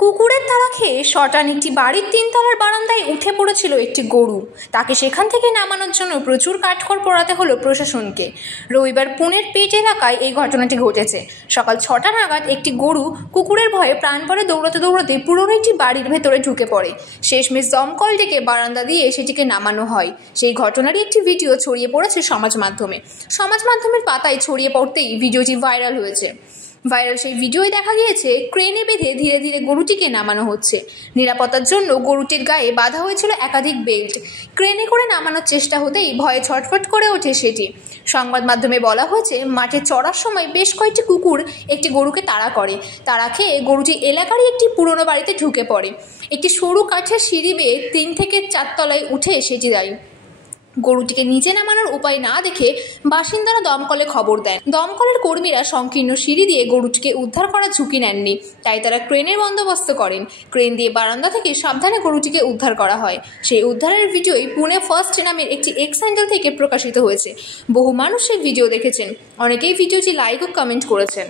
কুকুরের তাড়া খেয়ে শটান একটি বাড়ির 3 তলার বারান্দায় উঠে পড়েছিল একটি গরু। তাকে সেখান থেকে নামানোর জন্য প্রচুর কাঠখড় পোড়াতে হলো প্রশাসনকে। রবিবার পুনের পেট এলাকায় এই ঘটনাটি ঘটেছে। সকাল 6টা নাগাদ একটি গরু কুকুরের ভয়ে প্রাণপণে দৌড়াতে দৌড়াতে পুরনো একটি বাড়ির ভেতরে ঢুকে পড়ে। শেষমেশ দমকল ডেকে বারান্দা দিয়ে সেটিকে নামানো হয়। সেই ঘটনারই একটি ভিডিও ছড়িয়ে পড়েছে সমাজ মাধ্যমের পাতায় ছড়িয়ে পড়তেই ভিডিওটি ভাইরাল হয়েছে। সেই ভিডিওয় দেখা গিয়েছে ক্রেনে বেঁধে ধীরে ধীরে গরুটিকে নামানো হচ্ছে। নিরাপত্তার জন্য গরুটির গায়ে বাঁধা হয়েছিল একাধিক বেল্ট। ক্রেনে করে নামানোর চেষ্টা হতেই ভয়ে ছটফট করে ওঠে সেটি। সংবাদ মাধ্যমে বলা হয়েছে, মাঠে চড়ার সময় বেশ কয়েকটি কুকুর একটি গরুকে তাড়া খেয়ে গরুটি এলাকারই একটি পুরনো বাড়িতে ঢুকে পড়ে। একটি সরু কাঠের সিঁড়ি বেয়ে 3 থেকে 4 তলায় উঠে সেটি যায়। গরুটিকে নিচে নামানোর উপায় না দেখে বাসিন্দারা দমকলে খবর দেন। দমকলের কর্মীরা সংকীর্ণ সিঁড়ি দিয়ে গরুটিকে উদ্ধার করার ঝুঁকি নেননি, তাই তারা ক্রেনের বন্দোবস্ত করেন। ক্রেন দিয়ে বারান্দা থেকে সাবধানে গরুটিকে উদ্ধার করা হয়। সেই উদ্ধারের ভিডিওই পুনে ফার্স্ট নামের একটি এক্স হ্যান্ডেল থেকে প্রকাশিত হয়েছে। বহু মানুষ সেই ভিডিও দেখেছেন, অনেকেই ভিডিওটি লাইক ও কমেন্ট করেছেন।